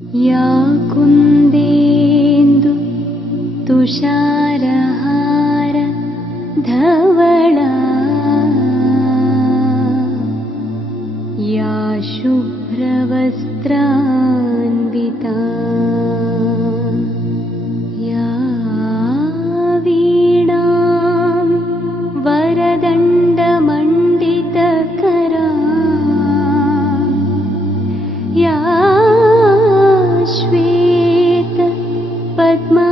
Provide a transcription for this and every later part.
या कुन्देन्दु तुषारहार धवला या शुभ्रवस्त्रान्विता या वीणां वरदण्डमण्डितकरा या श्वेत पद्मासना।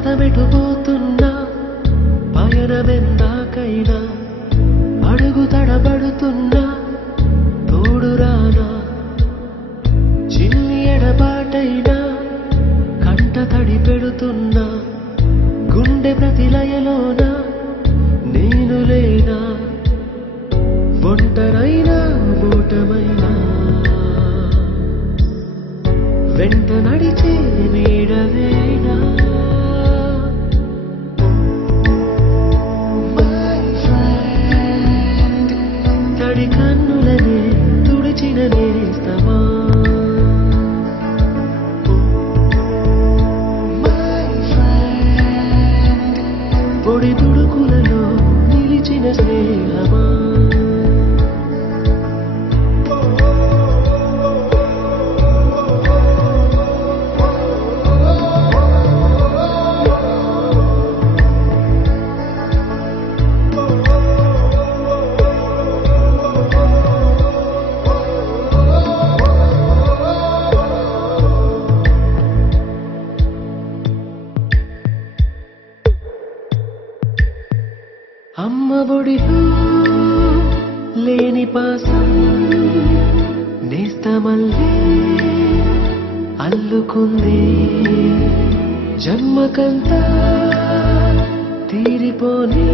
పాదమెటుపోతున్నా పయనమెందాకైనా అడుగు తడబడుతున్నా తోడురానా చిన్ని ఎడబాటైనా కంట తడి పెడుతున్నా గుండె ప్రతిలయలోన నేను లేనా ఒంటరైనా ఓటమైనా వెంట నడిచే నీడవేనా తడి కన్నులనే తుడిచిన నేస్తమా పొడి తుడుకులలో నిలిచిన స్నేహమా అమ్మ ఒడిలో లేని పాసం నేస్తమల్లే అల్లుకుంది జన్మకంతా తీరిపోని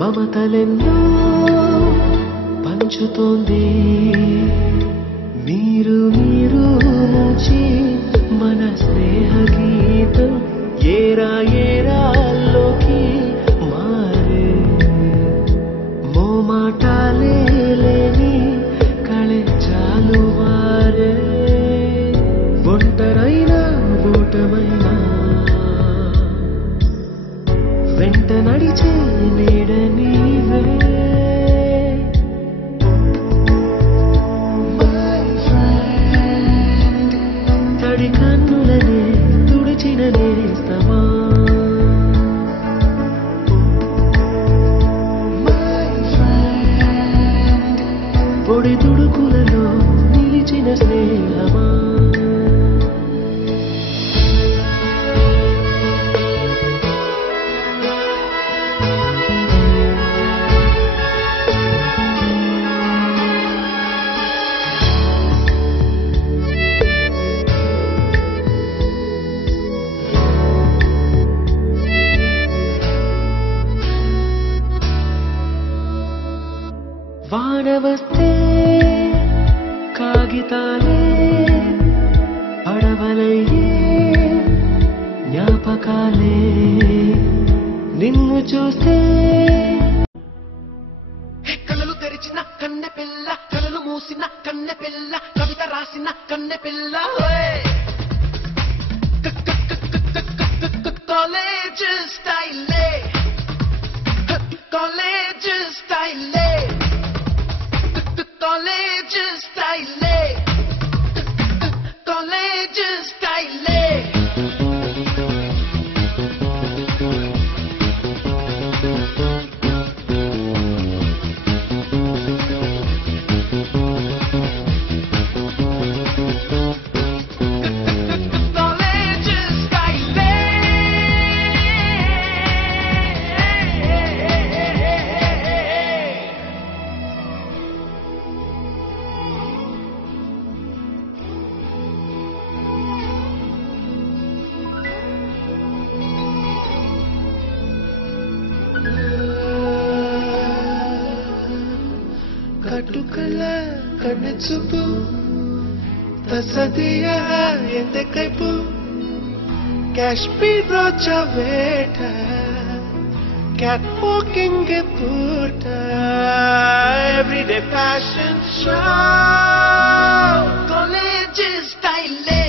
మమతలెన్నో పంచుతోంది మీరు మీరు నుంచి మన స్నేహ గీతం ఏరా ఏరాల్లోకి మాటాలే లేని కళెచాలు వారే ఒంటరైనా బూటమైనా వెంట నడిచే నీడ నీవే తడి కన్నులనే తుడిచిన నేస్తమా పొడి తుడుకులలో నిలిచిన స్నేహమా వాన వస్తే కాగితాలే పడవలయ్యే జ్ఞాపకాలే నిన్ను చూస్తే కలలు తెరిచిన కన్నె పిల్ల కలలు మూసిన కన్నె పిల్ల కవిత రాసిన కన్నె పిల్ల కాలేజ్ స్టైలే కాలేజ్ స్టైలే college style college style కట్టుకల కన్నెచూపు తసదియ ఎందకైపు Kashmir రోజా వేట క్యాట్ వాకింగ్ పూట ఎవ్రీడే ఫ్యాషన్ షో కాలేజ్ స్టైలే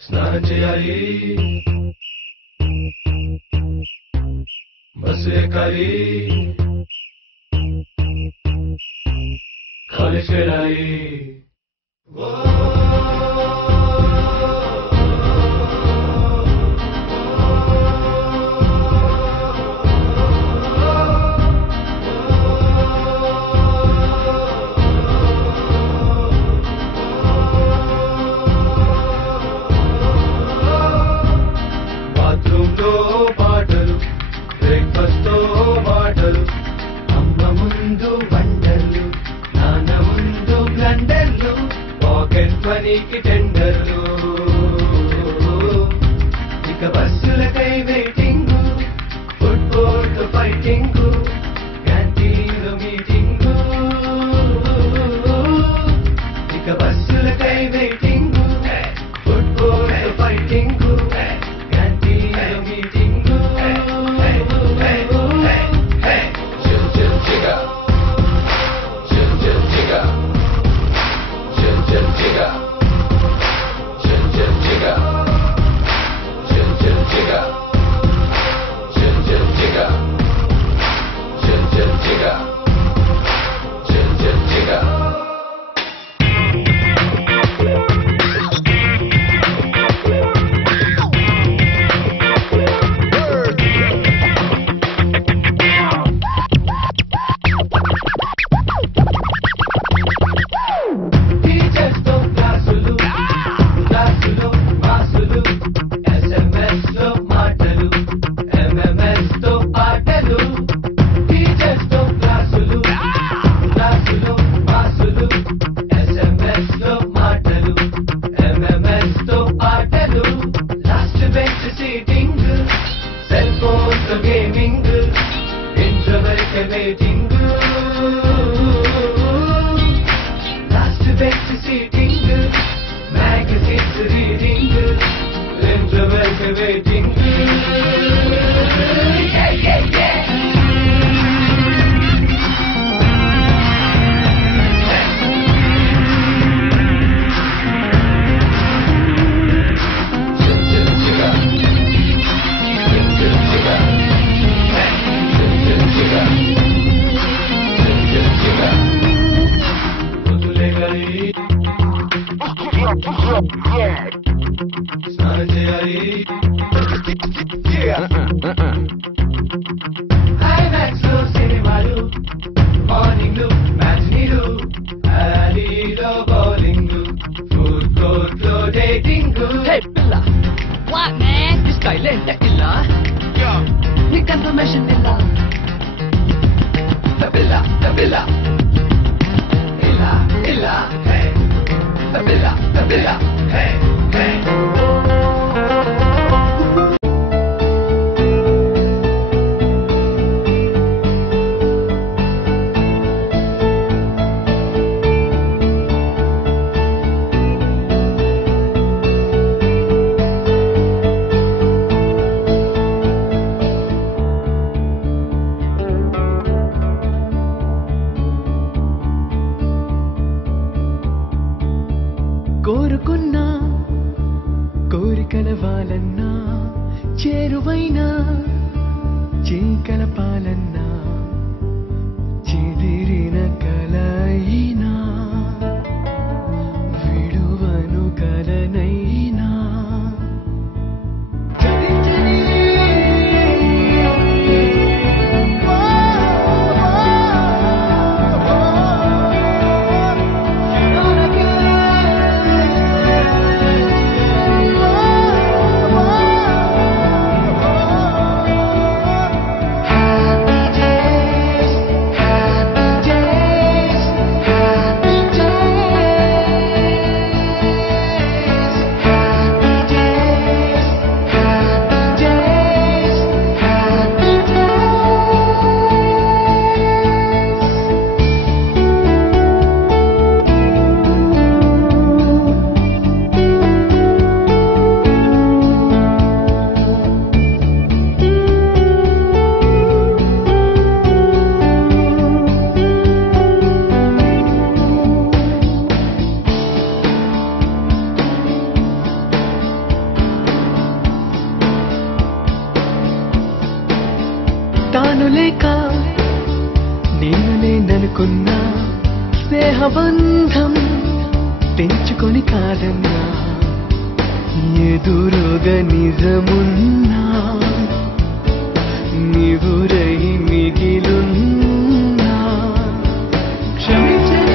స్నానం చేయాలి బస్సు ఎక్కాలి కాలేజ్ వెళ్ళాలి పైకి టెండర్లు ఇక బస్సులకై వెయిటింగ్ ఫుట్బాల్ ఫైటింగ్ క్యాంటీన్లో మీటింగ్ ఇక బస్సులకై వెయిటింగ్ ఫుట్బాల్ ఫైటింగ్ క్యాంటీన్లో మీటింగ్ కోరుకున్నా కోరికల వాలన్నా చేరువైనా చీకల పాలన్నా చెదిరిన కలయినా విడువను కలనైనా తాను లేక నేను లేననుకున్నా స్నేహబంధం తెంచుకొని కాదన్నా ఎదురుగా నిజమున్నా నివురై మిగిలున్నా క్షమించని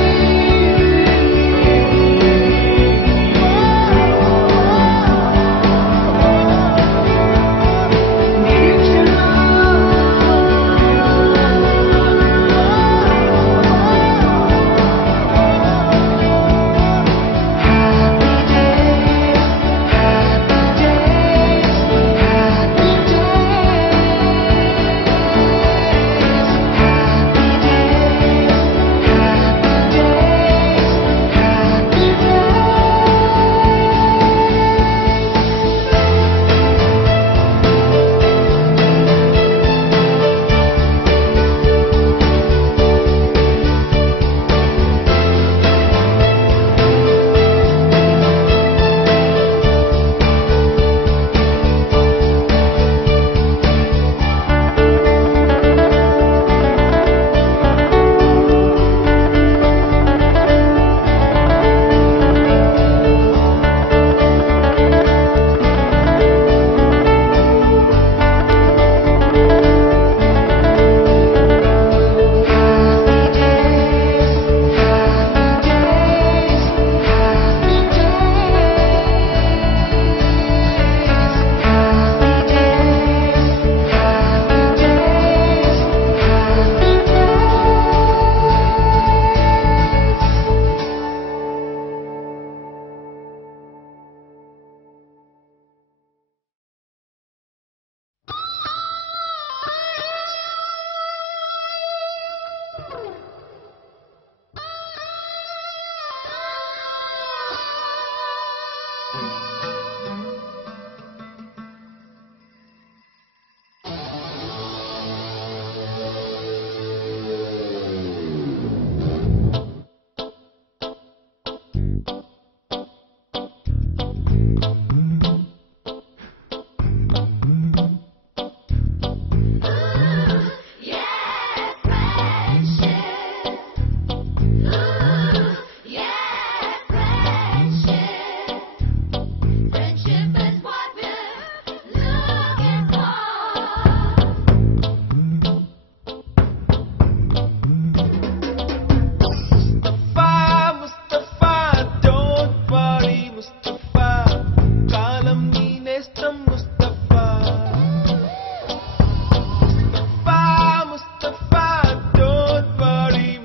Happy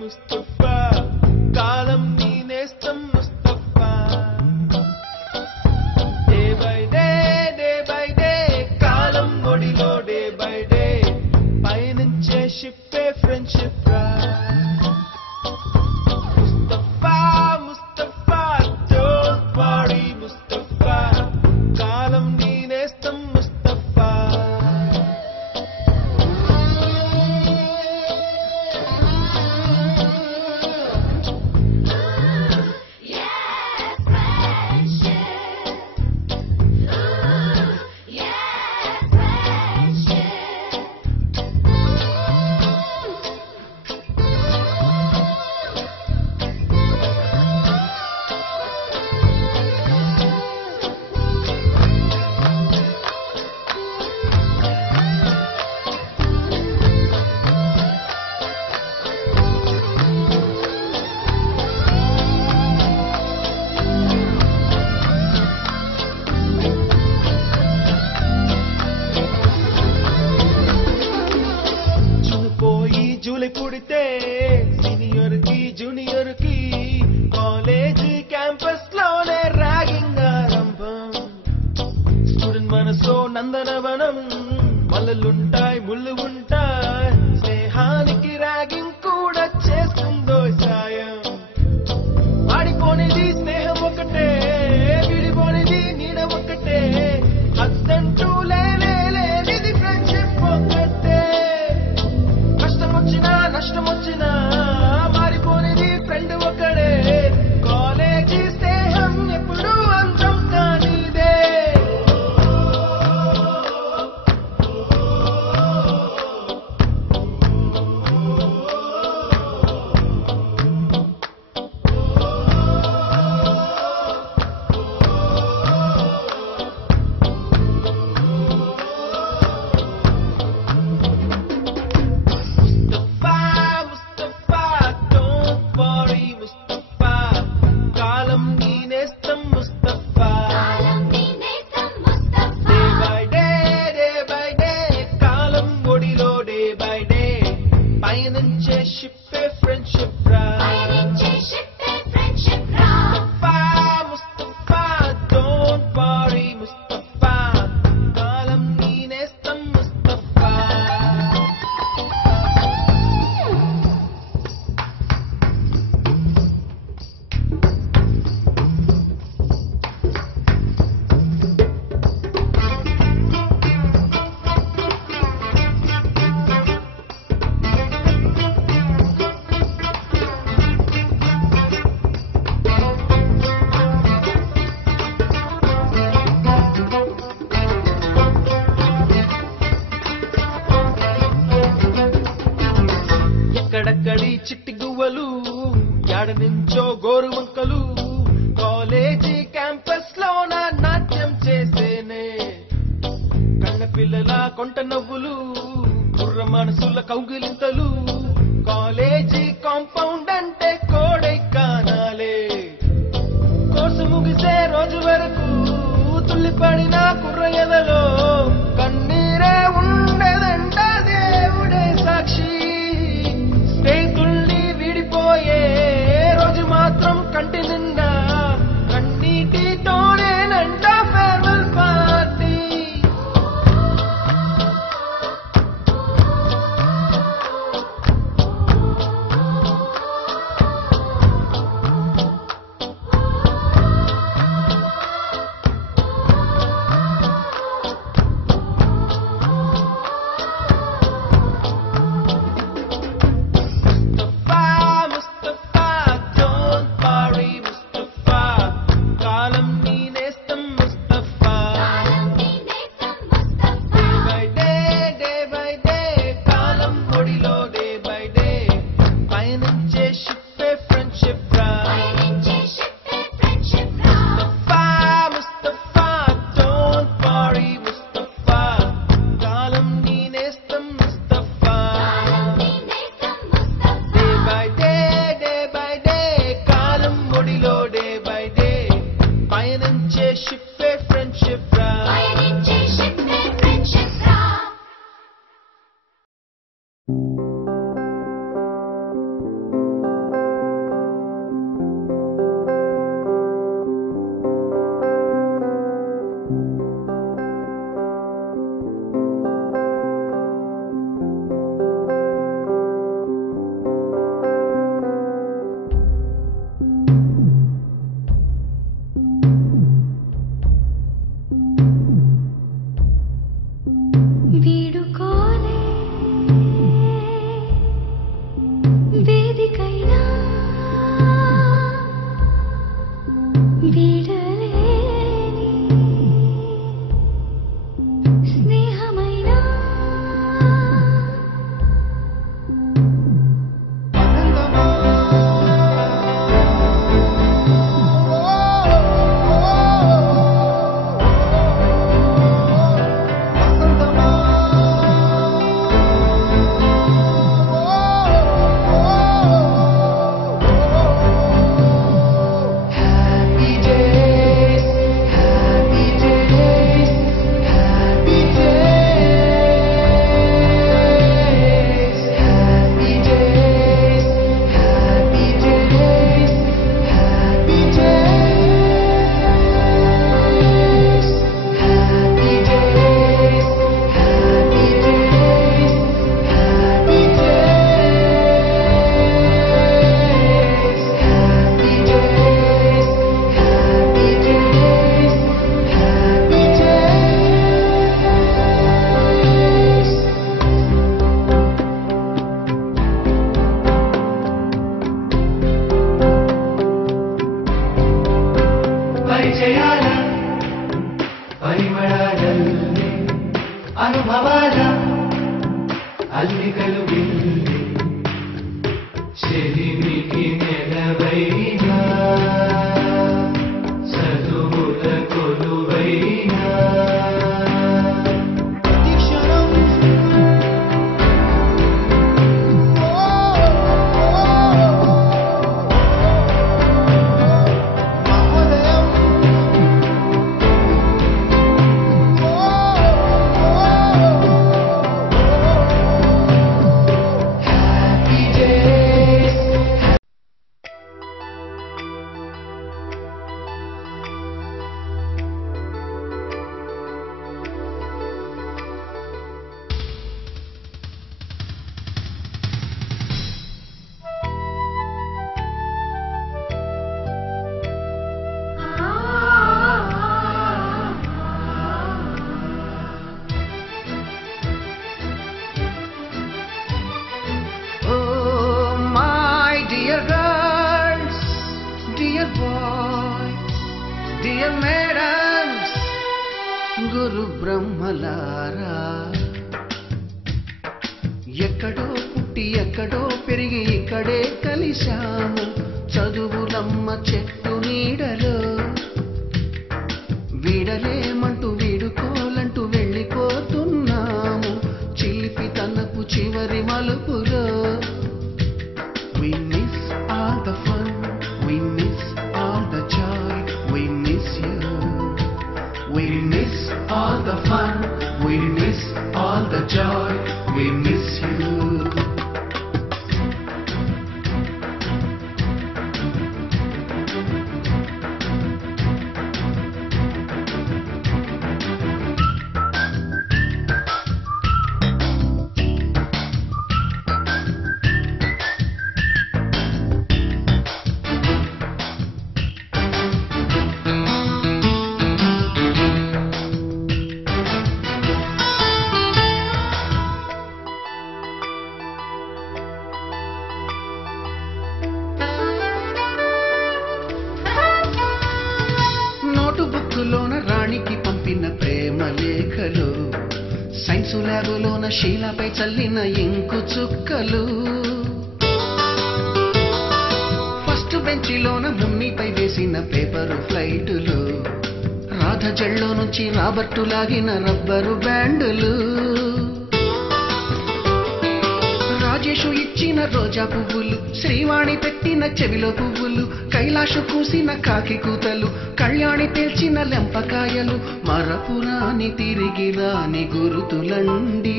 ముస్తఫా కాలం నీ నేస్తం ముస్తఫా డే బై డే కాలం ఒడిలో డే బై డే పయనించే షిప్పే ఫ్రెండ్షిప్ రా ముస్తఫా ముస్తఫా డోంట్ వరీ ముస్తఫా కాలం నీ నేస్తం ముస్తఫా జూలై పుడితే సీనియర్ కి జూనియర్ కి కాలేజ్ క్యాంపస్ లోనే ర్యాగింగ్ ఆరంభం స్టూడెంట్ మనసో నందనవనం మల్లలుంటాయి ముళ్ళు ఉంటాయి స్నేహానికి ర్యాగింగ్ కూడా చేస్తుందో సాయం వాడిపోనిది స్నేహం ఒకటే విడిపోనిది నీడ ఒకటే అద్దంటూ లేనిది ఫ్రెండ్షిప్ ఒకటే నష్టం వచ్చినా మారిపోనిది ఫ్రెండ్ ఒకడే కాలేజీ స్నేహం ఎప్పుడు అంతం కానిదే ఎక్కడక్కడి చిట్టి గువ్వలు యాడ నుంచో గోరు వంకలు కాలేజీ క్యాంపస్ లోన నాట్యం చేసేనే కన్న పిల్లల కొంట నవ్వులు కుర్ర మనసుల కౌగిలింతలు కాలేజీ కాంపౌండ్ అంటే కోడై కానాలే కోర్సు ముగిసే రోజు వరకు తుల్లిపడిన కుర్ర ఎదలో కన్నీరే ఉండదంట దేవుడే సాక్షి స్నేహితుల్ని విడిపోయే రోజు మాత్రం కంటి నిండా కన్నీటితోనేనంట ఫేర్వెల్ పార్టీ పిల్లి చెలిమికి నెలవైనా చదువుల కొలువైనా Dear madams, గురు బ్రహ్మలారా ఎక్కడో పుట్టి ఎక్కడో పెరిగి ఇక్కడే కలిశాము చదువులమ్మ చెట్టు నీడలో వీడలేమంటూ వీడుకోలంటూ వెళ్ళిపోతున్నాము చిలిపి తనపు చివరి మలుపులో We miss all the fun, we miss all the joy, we miss you. We miss all the fun, we miss all the joy, we miss you. నోటుబుక్కులోన రాణికి పంపిన ప్రేమ లేఖలు సైన్సు ల్యాబులోన శీలపై చల్లిన ఇంకు చుక్కలు ఫస్ట్ బెంచిలోన మున్నిపై వేసిన పేపరు ఫ్లైటులు రాధ జల్లో నుంచి రాబర్టు లాగిన rubber బ్యాండులు Rajesh ఇచ్చిన రోజా పువ్వులు శ్రీవాణి పెట్టిన చెవిలో పువ్వులు కైలాషు కూసిన కాకి కూతలు కళ్యాణి పేల్చిన లెంపకాయలు మరపురాని తిరిగి రాని గురుతులండి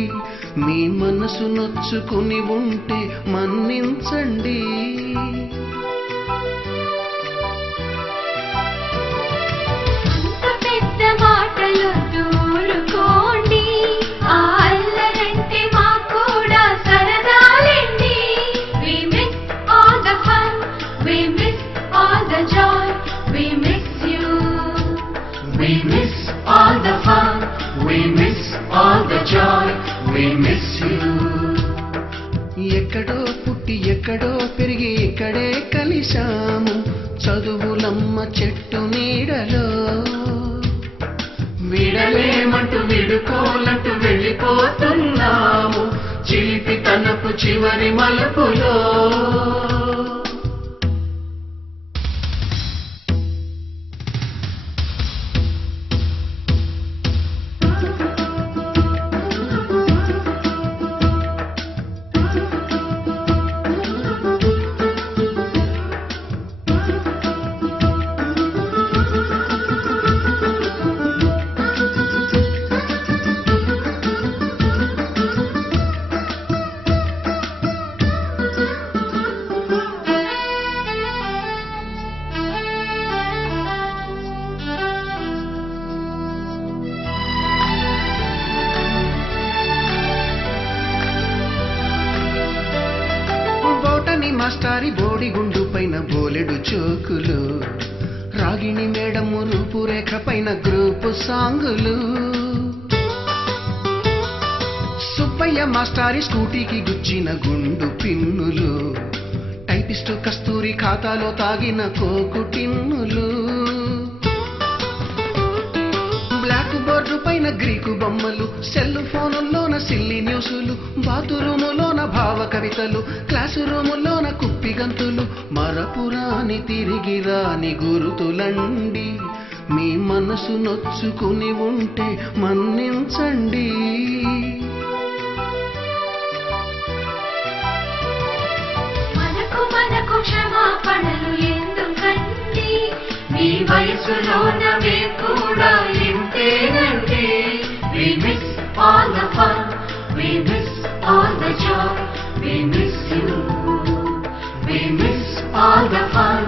మీ మనసు నొచ్చుకుని ఉంటే మన్నించండి పెద్ద మాటలు దూరుకోండి ఆ అల్లరంటే మాకు కూడా సరదాలండి We miss all the fun, we miss all the joy, we miss you. We miss all the fun, we miss all the joy, we miss you. ఎక్కడో పుట్టి ఎక్కడో పెరిగి ఇక్కడే కలిశాము చదువులమ్మ చెట్టు నీడలో వీడలేమంటూ వీడుకోలంటూ వెళ్ళిపోతున్నాము చిలిపి తనపు చివరి మలుపులో మాస్టారి బోడిగుండు పైన బోలెడు చోకులు రాగిణి మేడము రూపురేఖ పైన గ్రూపు సాంగులు సుబ్బయ్య మాస్టారి స్కూటీకి గుచ్చిన గుండు పిన్నులు టైపిస్టు కస్తూరి ఖాతాలో తాగిన కోకు టిన్నులు బ్లాక్ బోర్డు పైన గ్రీకు బొమ్మలు, సెల్ ఫోనుల్లోన సిల్లి న్యూసులు, బాతురూములోన భావ కవితలు, క్లాసు రూముల్లోన కుప్పిగంతులు, మరపురాని తిరిగి రాని గురుతులండి. మీ మనసు నొచ్చుకుని ఉంటే మన్నించండి. మనకు క్షమాపణలు ఎందుకండి? మీ వయసులోన మేము కూడా ఇంతేనండి. We miss all the fun, we miss all the joy, we miss you. We miss all the fun,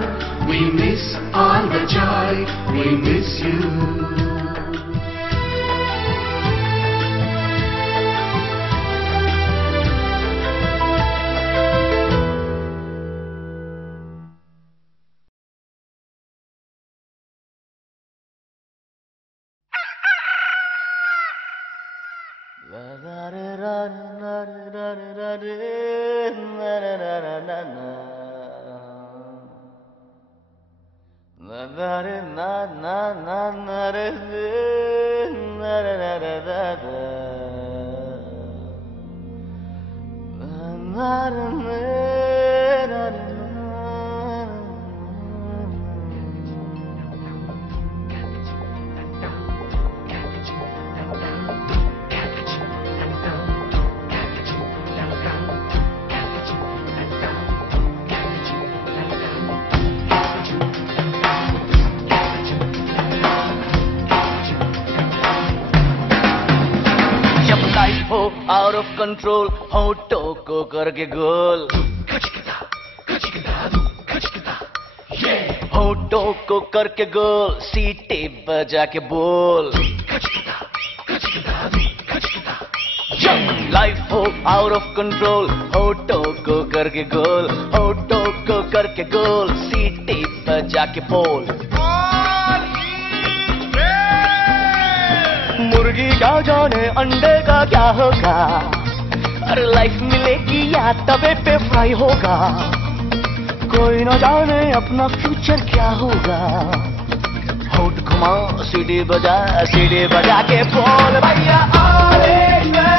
we miss all the joy, we miss you. Out of control, होठों को करके गोल, होठों को करके गोल, सीटी बजा के बोल. Life हो out of control, होठों को करके गोल, होठों को करके गोल, सीटी बजा के बोल. मुर्गी क्या जाने अंडे का क्या होगा, अरे लाइफ मिलेगी या तवे पे फ्राई होगा, कोई न जाने अपना फ्यूचर क्या होगा. होठ घुमा सीढ़ी बजा के बोल भैया ऑलेज में,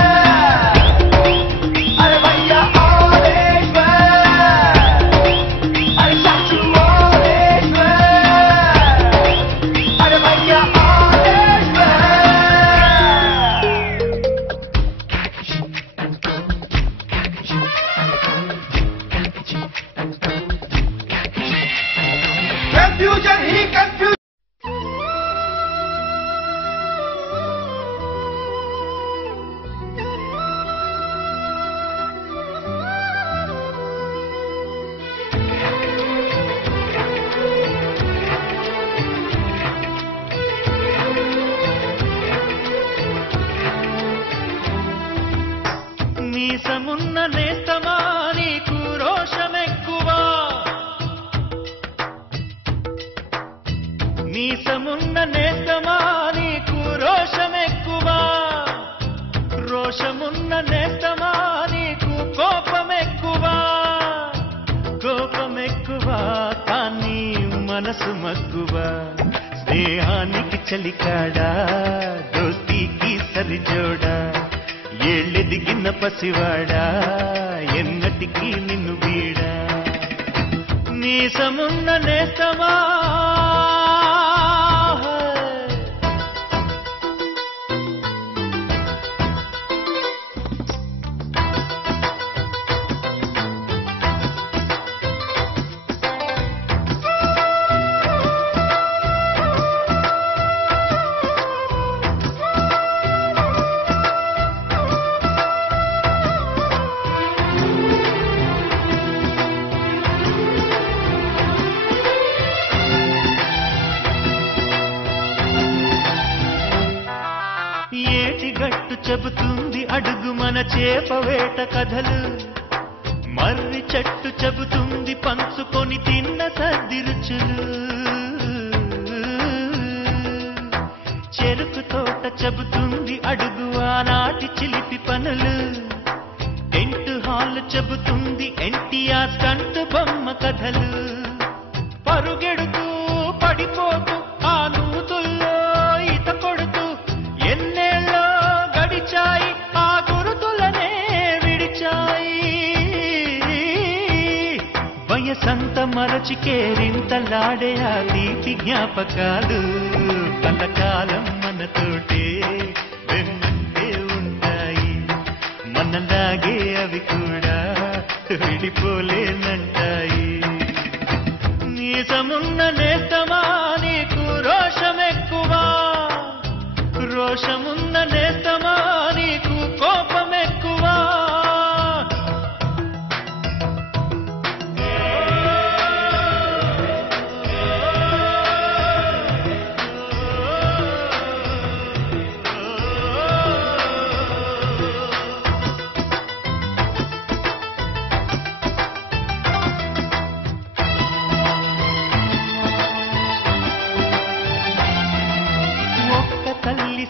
अरे भैया ऑलेज में, अरे चाचू ऑलेज में, अरे भैया ऑलेज में. Confusion ही confusion. మీసమున్న నేస్తమా నీకు రోషమెక్కువా, మీసమున్న నేస్తమా నీకు రోషమెక్కువా, రోషమున్న నేస్తమా నీకు కోపమెక్కువా, కోపమెక్కువా కానీ మనసు మక్కువా. స్నేహానికి చలికాడా, దోస్తీకి సరిజోడా, ఏళ్ళెదిగిన పసివాడా ఎన్నటికీ నిన్ను వీడా. మీసమున్న నేస్తమా గట్టు చెబుతుంది అడుగు మన చేపవేట కథలు, మర్రి చెట్టు చెబుతుంది పంచుకొని తిన్న సర్ది రుచులు, చెరుకు తోట చెబుతుంది అడుగు ఆనాటి చిలిపి పనులు, టెంట్ హాల్ చెబుతుంది ఎన్టీఆర్ స్టంట్ బొమ్మ కథలు, పరుగెడుతూ పడిపోతూ ఆ నూతుల్లో ఈత కొడుతూ వయసంత మరచి కేరింతలాడే ఆ తీపి జ్ఞాపకాలు కలకాలం మనతోటే వెన్నంటే ఉంటాయి మనలాగే అవి కూడా విడిపోలేనంటాయి నీసమున్న నేస్తమా నీకు రోషమెక్కువా రోషమున్న నేస్తమా నీకు కోపమెక్కువా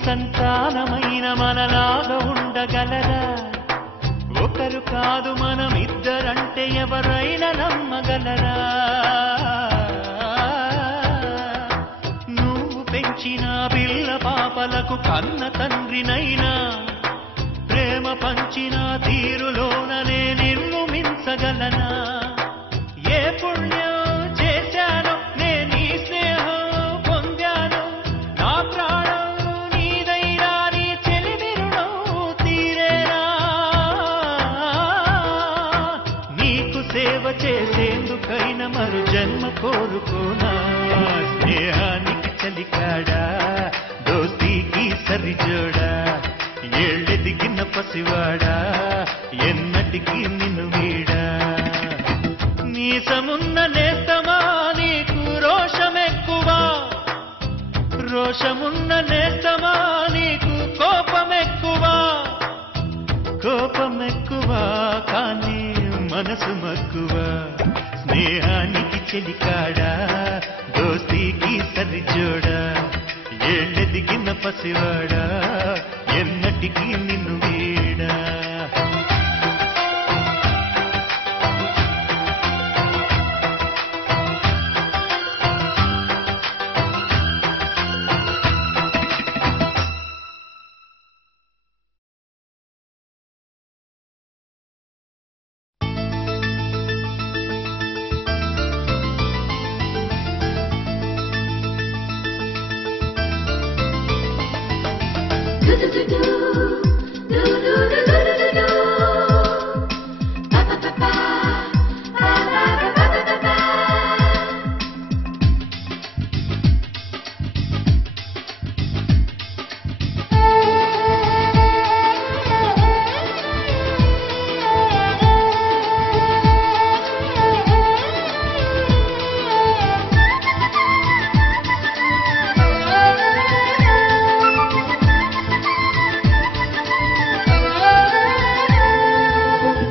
సంతానమైన మనలాగా ఉండగలరా ఒకరు కాదు మనమిద్దరంటే ఎవరైనా నమ్మగలరా నువ్వు పెంచిన పిల్ల పాపలకు కన్న తండ్రినైనా ప్రేమ పంచిన తీరులోననే నిన్ను మించగలనా ఏ పుణ్యం చేశాను నేను ఈ స్నేహం పొందాను నా ప్రాణం సేవ చేసేందుకైనా మరు జన్మ కోరుకోనా స్నేహానికి చలికాడా దోస్తీకి సరిజోడా ఏళ్ళెదిగిన పసివాడా ఎన్నటికీ నిన్ను వీడా నీసమున్న నేస్తమా నీకు రోషమెక్కువా రోషమున్న నేస్తమా నీకు కోపమెక్కువా కోపమెక్కువా కానీ మనసు మక్కువ స్నేహానికి చెలికాడా దోస్తీకి సరిజోడా ఏళ్ళెదిగిన పసివాడా ఎన్నటికీ నిన్ను వీడా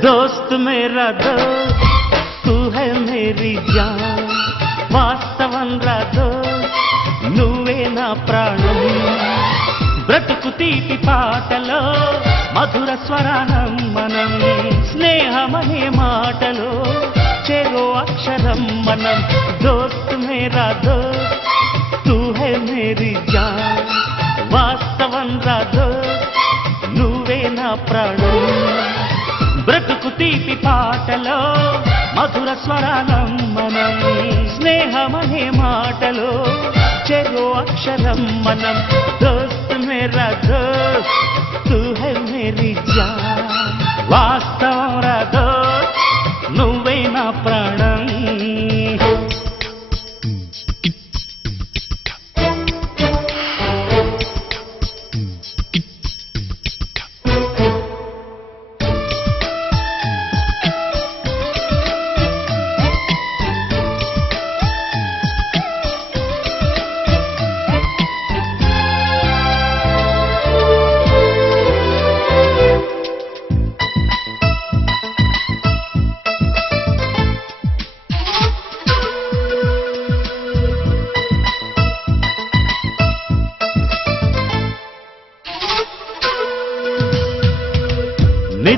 दोस्त मेरा दोस्त तू है मेरी जान వాస్తవం రాదో నువ్వే నా ప్రాణం బ్రతుకు తీపి పాటలో మధుర స్వరానం మనం స్నేహమనే మాటలో చెరో అక్షరం మనం దోస్త్ మేరా దోస్త్ తూ హై మేరీ జాన్ వాస్తవం రాదో నువ్వే నా ప్రాణం బ్రతుకు తీపి పాటలో మధుర స్వరానం మనం స్నేహమనే మాటలో చెరో అక్షరం మనం దోస్త్ మేరా దోస్త్ తూ హై మేరీ జాన్ వాస్తవం రా దోస్త్ నువ్వే నా ప్రాణం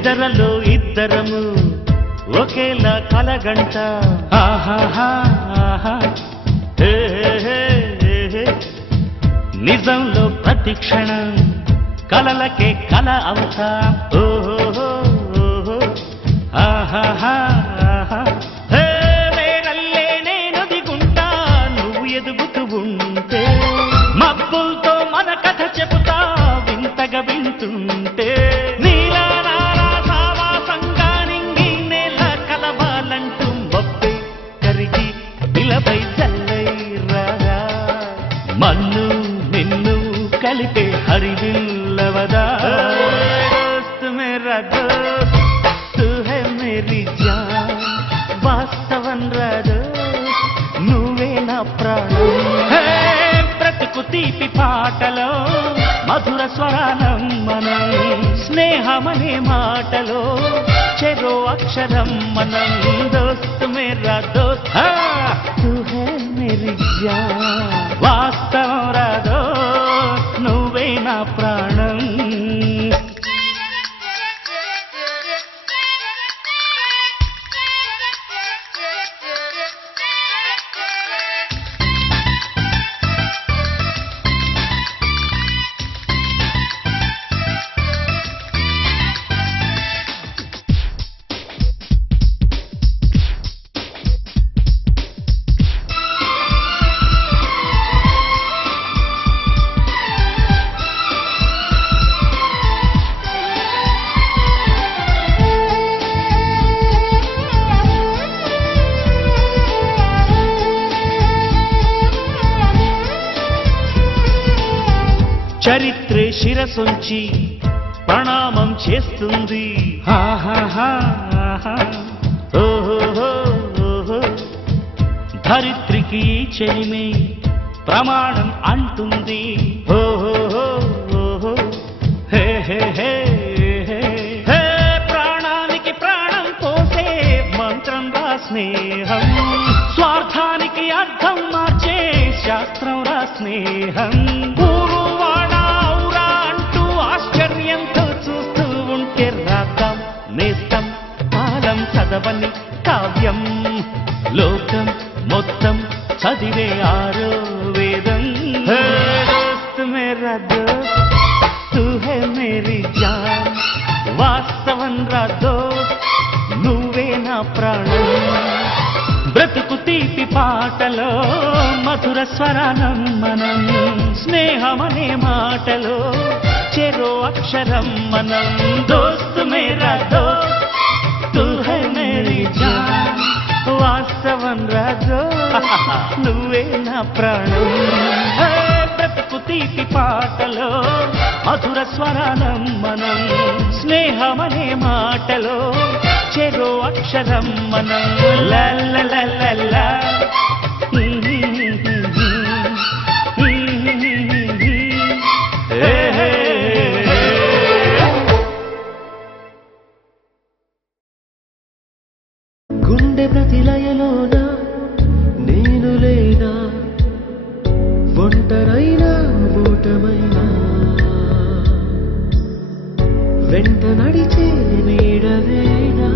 నిద్రలో ఇద్దరము ఒకేలా కలగంట నిజంలో ప్రతి క్షణం కలలకే కల అవుతా ఓహో తీపి పాటలో మధుర స్వరానం మనం స్నేహమనే మాటలో చెరో అక్షరం మనం దోస్త్ మేరా దోస్త్ తూ హై మేరీ జాన్ వాస్తవం రా దోస్త్ నువ్వే నా ప్రాణం చరిత్రే శిరసొంచి ప్రణామం చేస్తుంది ధరిత్రికి చెలిమే ప్రమాణం అంటుంది హే హే హే హే ప్రాణానికి ప్రాణం పోసే మంత్రం రా స్నేహం స్వార్థానికి అర్థం మార్చే శాస్త్రం రా స్నేహం నేస్తం కాలం చదవని కావ్యం లోకం మొత్తం చదివే ఆరో వేదం దోస్త్ మేరా దోస్త్ తూ హై మేరీ జాన్ వాస్తవం రా దోస్త్ నువ్వే నా ప్రాణం బ్రతుకు తీపి పాటలో మధుర స్వరానం మనం స్నేహమనే మాటలో చెరో అక్షరం మనం దోస్త్ మేరా దోస్త్ తూ హై మేరీ జాన్ వాస్తవం రా దోస్త్ నువ్వే నా ప్రాణం బ్రతుకు తీపి పాటలో మధుర స్వరానం మనం స్నేహమనే మాటలో చెరో అక్షరం మనం లా లా లా లా లా గుండె ప్రతిలయలోన నేను లేనా ఒంటరైనా ఓటమైనా వెంట నడిచే నీడవేనా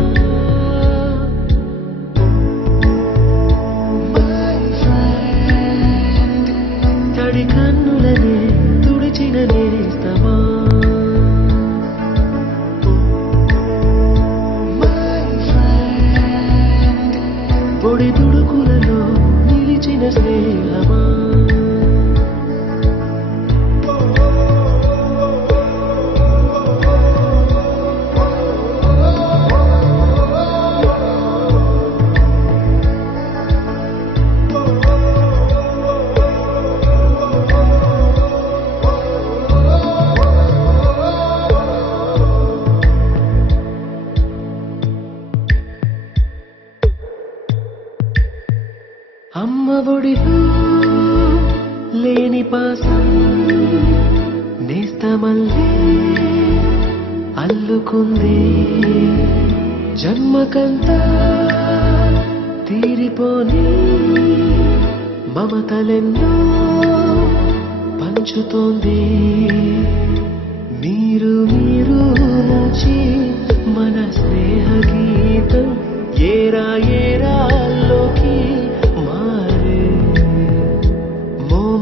తడి కన్నులనే తుడిచిన నేస్తమా పొడి తుడుకులలో నిలిచిన స్నేహమా అమ్మ ఒడిలో లేని పాసం నేస్తమల్లే అల్లుకుంది జన్మకంతా తీరిపోని మమతలెన్నో పంచుతోంది మీరు మీరు నుంచి మన స్నేహ గీతం ఏరా ఏరాల్లోకి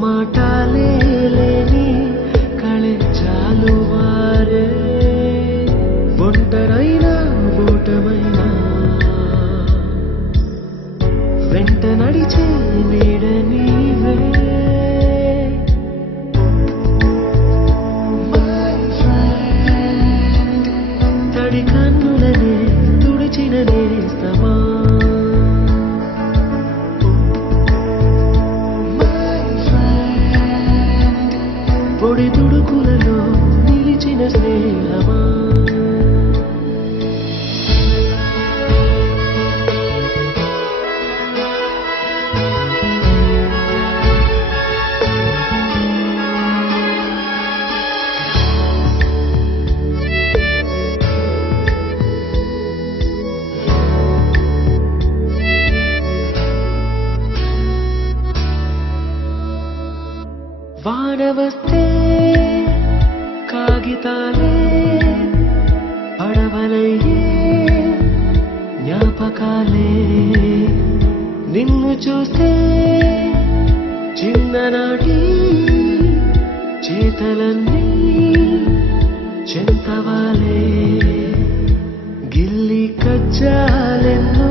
మాటాలే లేని కళెచ్చాలు వారే ఒంటరైనా ఓటమైనా వెంట నడిచే నీడ నీవే తడి కన్నులనే తుడిచిన నేస్తమా పొడి తుడుకులలో నిలిచిన స్నేహమా జ్ఞాపకాలే నిన్ను చూస్తే చిన్ననాటి చేతలన్నీ చెంతవాలే గిల్లి కజ్జాలెన్నో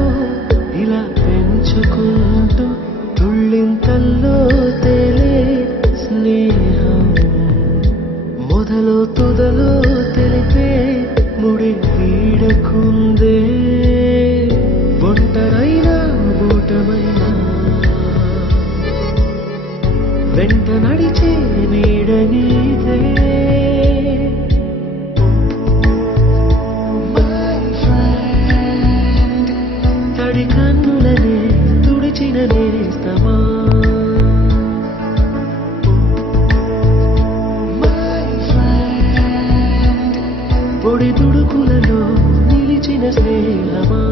ఇలా పెంచుకుంటూ తుళ్ళింతల్లో తేలే స్నేహం మొదలు తుదలు తెలిపే ముడి వీడకుందే ఒంటరైనా ఓటమైనా వెంట నడిచే నీడ నీదే తడి కన్నులనే తుడిచిన నేస్తమా పొడి తుడుకులలో నిలిచిన స్నేహమా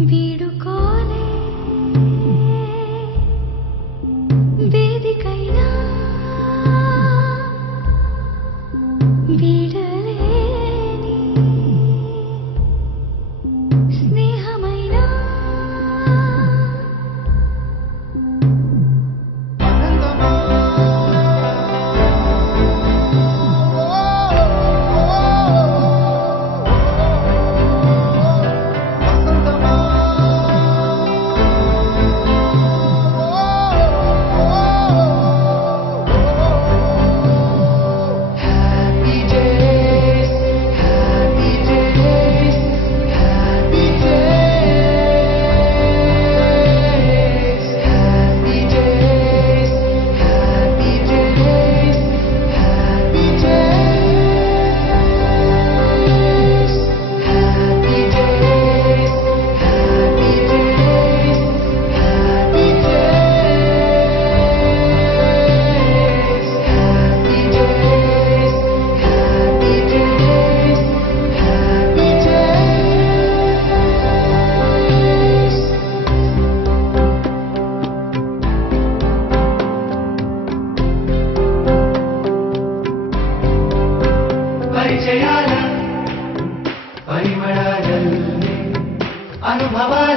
వీడుకోలే వేదికైనా వీడలేని స్నేహమైనా పరిచయాల పరిమళాలల్లే అనుభవాల